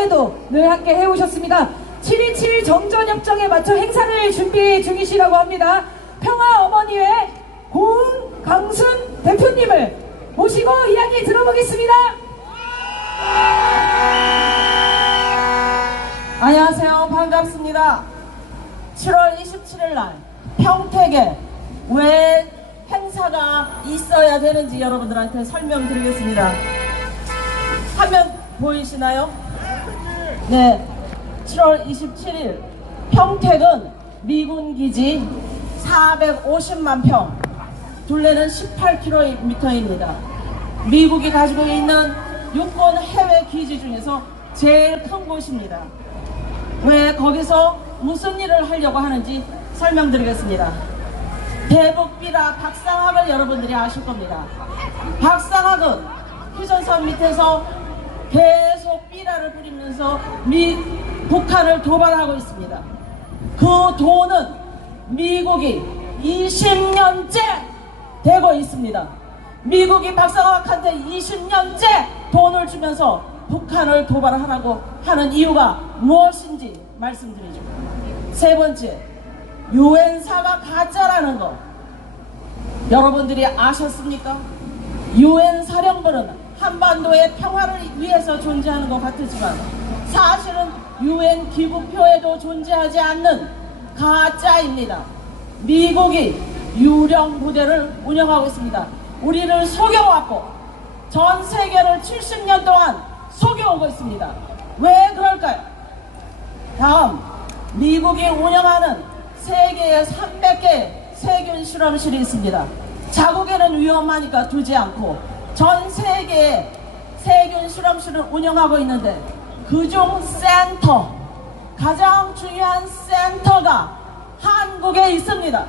이후에도 늘 함께 해오셨습니다. 7.27 정전협정에 맞춰 행사를 준비 중이시라고 합니다. 평화어머니회 고은강순 대표님을 모시고 이야기 들어보겠습니다. 안녕하세요. 반갑습니다. 7월 27일 날 평택에 왜 행사가 있어야 되는지 여러분들한테 설명드리겠습니다. 화면 보이시나요? 네. 7월 27일 평택은 미군 기지 450만 평, 둘레는 18km입니다. 미국이 가지고 있는 육군 해외 기지 중에서 제일 큰 곳입니다. 왜 거기서 무슨 일을 하려고 하는지 설명드리겠습니다. 대북비라 박상학을 여러분들이 아실 겁니다. 박상학은 휴전선 밑에서 계속 비라를 부리면서 북한을 도발하고 있습니다. 그 돈은 미국이 20년째 대고 있습니다. 미국이 박상학한테 20년째 돈을 주면서 북한을 도발하라고 하는 이유가 무엇인지 말씀드리죠. 세 번째, 유엔사가 가짜라는 거 여러분들이 아셨습니까? 유엔 사령부는 한반도의 평화를 위해서 존재하는 것 같지만 사실은 유엔 기구표에도 존재하지 않는 가짜입니다. 미국이 유령 부대를 운영하고 있습니다. 우리를 속여왔고 전 세계를 70년 동안 속여오고 있습니다. 왜 그럴까요? 다음, 미국이 운영하는 세계에 300개 세균 실험실이 있습니다. 자국에는 위험하니까 두지 않고 전 세계에 세균 실험실을 운영하고 있는데 그중 센터, 가장 중요한 센터가 한국에 있습니다.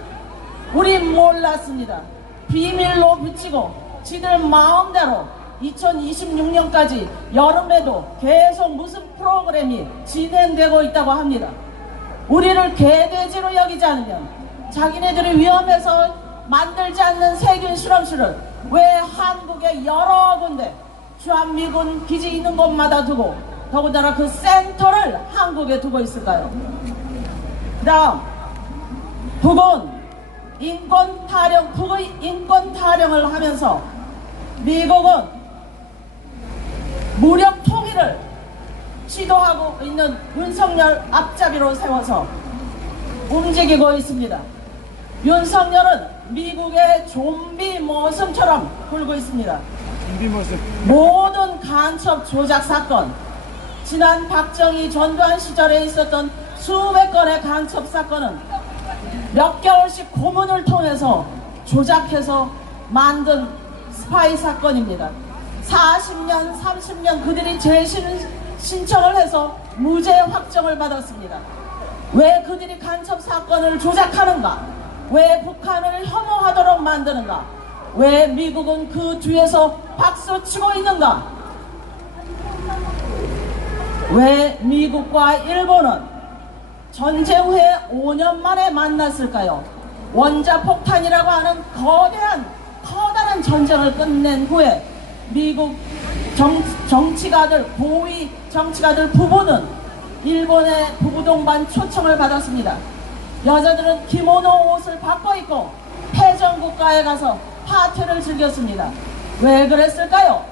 우린 몰랐습니다. 비밀로 붙이고 지들 마음대로 2026년까지 여름에도 계속 무슨 프로그램이 진행되고 있다고 합니다. 우리를 개돼지로 여기지 않으면 자기네들이 위험해서 만들지 않는 세균 실험실을 왜 한국에 여러 군데 주한미군 기지 있는 곳마다 두고 더군다나 그 센터를 한국에 두고 있을까요? 그 다음, 북은 북의 인권 타령을 하면서 미국은 무력 통일을 시도하고 있는 윤석열 앞잡이로 세워서 움직이고 있습니다. 윤석열은 미국의 좀비 모습처럼 굴고 있습니다. 모든 간첩 조작 사건, 지난 박정희 전두환 시절에 있었던 수백 건의 간첩 사건은 몇 개월씩 고문을 통해서 조작해서 만든 스파이 사건입니다. 40년, 30년 그들이 재심 신청을 해서 무죄 확정을 받았습니다. 왜 그들이 간첩 사건을 조작하는가? 왜 북한을 혐오하도록 만드는가? 왜 미국은 그 뒤에서 박수치고 있는가? 왜 미국과 일본은 전쟁 후에 5년 만에 만났을까요? 원자폭탄이라고 하는 커다란 전쟁을 끝낸 후에 미국 정치가들, 고위 정치가들 부부는 일본의 부부 동반 초청을 받았습니다. 여자들은 기모노 옷을 바꿔 입고 패전국가에 가서 파티를 즐겼습니다. 왜 그랬을까요?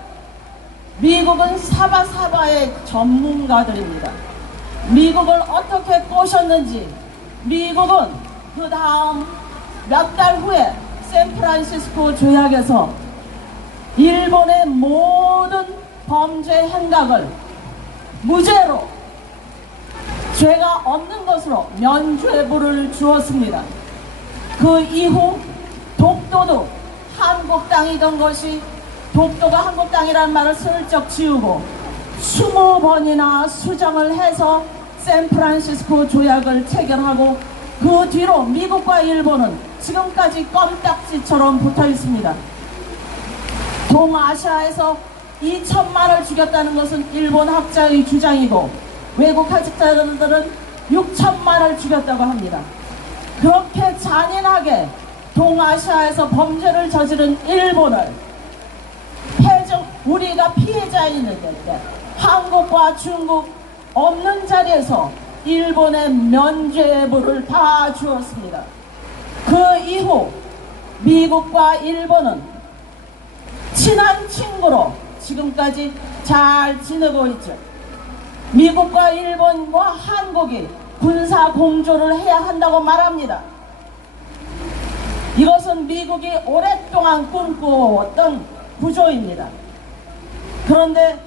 미국은 사바사바의 전문가들입니다. 미국을 어떻게 꼬셨는지 미국은 그 다음 몇 달 후에 샌프란시스코 조약에서 일본의 모든 범죄 행각을 무죄로 죄가 없는 것으로 면죄부를 주었습니다. 그 이후 독도도 한국 땅이던 것이 독도가 한국 땅이라는 말을 슬쩍 지우고 20번이나 수정을 해서 샌프란시스코 조약을 체결하고 그 뒤로 미국과 일본은 지금까지 껌딱지처럼 붙어 있습니다. 동아시아에서 2천만을 죽였다는 것은 일본 학자의 주장이고 외국 학자들은 6천만을 죽였다고 합니다. 그렇게 잔인하게 동아시아에서 범죄를 저지른 일본을 우리가 피해자인데 한국과 중국, 없는 자리에서 일본의 면죄부를 다 주었습니다. 그 이후 미국과 일본은 친한 친구로 지금까지 잘 지내고 있죠. 미국과 일본과 한국이 군사 공조를 해야 한다고 말합니다. 이것은 미국이 오랫동안 꿈꿔왔던 구조입니다. 그런데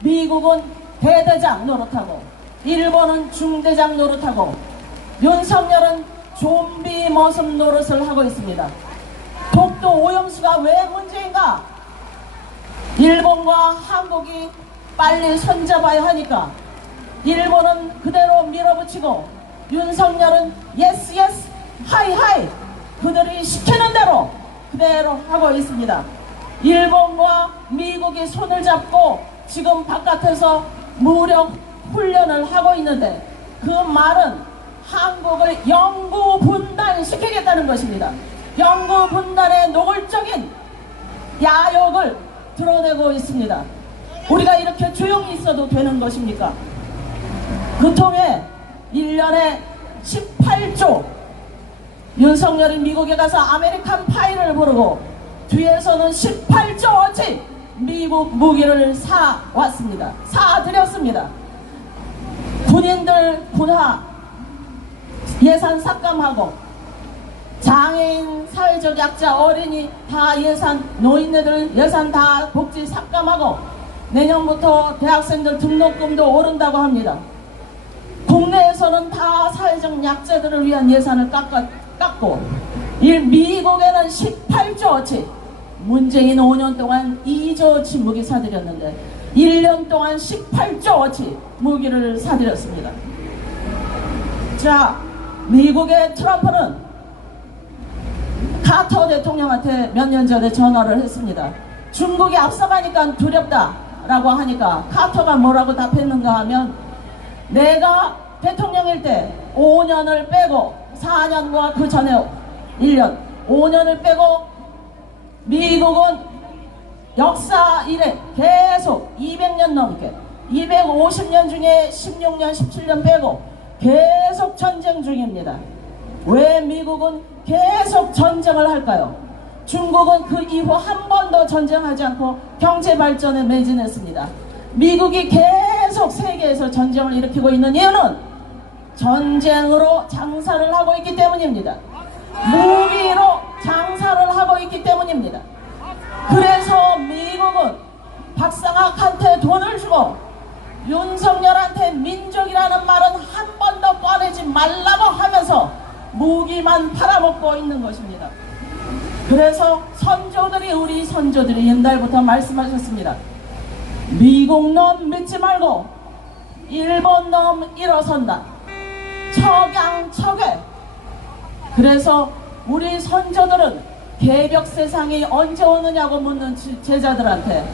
미국은 대대장 노릇하고 일본은 중대장 노릇하고 윤석열은 좀비 모습 노릇을 하고 있습니다. 독도 오염수가 왜 문제인가? 일본과 한국이 빨리 손잡아야 하니까 일본은 그대로 밀어붙이고 윤석열은 예스 예스 하이 하이 그들이 시키는 대로 그대로 하고 있습니다. 일본과 미국이 손을 잡고 지금 바깥에서 무력 훈련을 하고 있는데 그 말은 한국을 영구 분단시키겠다는 것입니다. 영구 분단의 노골적인 야욕을 드러내고 있습니다. 우리가 이렇게 조용히 있어도 되는 것입니까? 그 통해 1년에 18조 윤석열이 미국에 가서 아메리칸 파이를 부르고 뒤에서는 18조어치 미국 무기를 사왔습니다. 사드렸습니다. 군인들 군화 예산 삭감하고 장애인, 사회적 약자, 어린이 다 예산, 노인네들 예산 다 복지 삭감하고 내년부터 대학생들 등록금도 오른다고 합니다. 국내에서는 다 사회적 약자들을 위한 예산을 깎고 미국에는 18조어치 문재인 5년 동안 2조어치 무기 사들였는데 1년 동안 18조어치 무기를 사들였습니다. 자, 미국의 트럼프는 카터 대통령한테 몇 년 전에 전화를 했습니다. 중국이 앞서가니까 두렵다라고 하니까 카터가 뭐라고 답했는가 하면 내가 대통령일 때 5년을 빼고 4년과 그 전에 1년 5년을 빼고 미국은 역사 이래 계속 200년 넘게 250년 중에 16년 17년 빼고 계속 전쟁 중입니다. 왜 미국은 계속 전쟁을 할까요? 중국은 그 이후 한 번도 전쟁하지 않고 경제 발전에 매진했습니다. 미국이 계속 세계에서 전쟁을 일으키고 있는 이유는 전쟁으로 장사를 하고 있기 때문입니다. 무기로 장사를 하고 있기 때문입니다. 그래서 미국은 박상학한테 돈을 주고 윤석열한테 민족이라는 말은 한 번도 꺼내지 말라고 하면서 무기만 팔아먹고 있는 것입니다. 그래서 선조들이 우리 선조들이 옛날부터 말씀하셨습니다. 미국 놈 믿지 말고 일본 놈 일어선다. 척양척외. 그래서 우리 선조들은 개벽 세상이 언제 오느냐고 묻는 제자들한테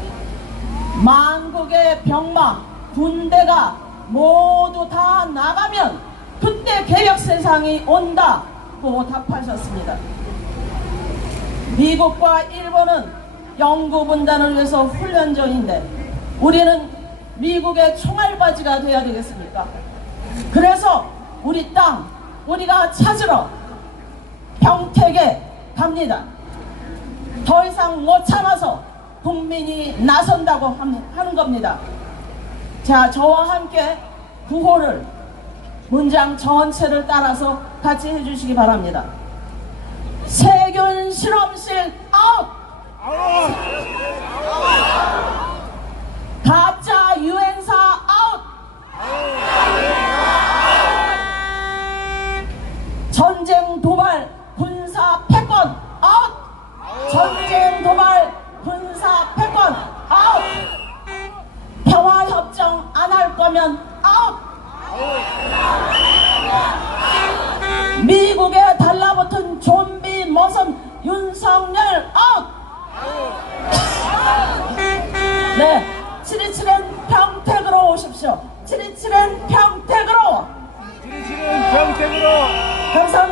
만국의 병마 군대가 모두 다 나가면 그때 개벽 세상이 온다고 답하셨습니다. 미국과 일본은 영구 분단을 위해서 훈련 중인데 우리는 미국의 총알바지가 돼야 되겠습니까? 그래서 우리 땅 우리가 찾으러 평택에 갑니다. 더 이상 못 참아서 국민이 나선다고 하는 겁니다. 자, 저와 함께 구호를 문장 전체를 따라서 같이 해주시기 바랍니다. 세균 실험실 아웃! 가짜 유엔사 아웃! 전쟁 도발 군사 패권 아웃! 전쟁 도발 군사 패권 아웃! 평화협정 안 할 거면 아웃! 미국에 달라붙은 좀비 모습 윤석열 아웃! 네, 727은 평택으로 오십시오. 727은 평택으로! 727은 평택으로! 감사합니다.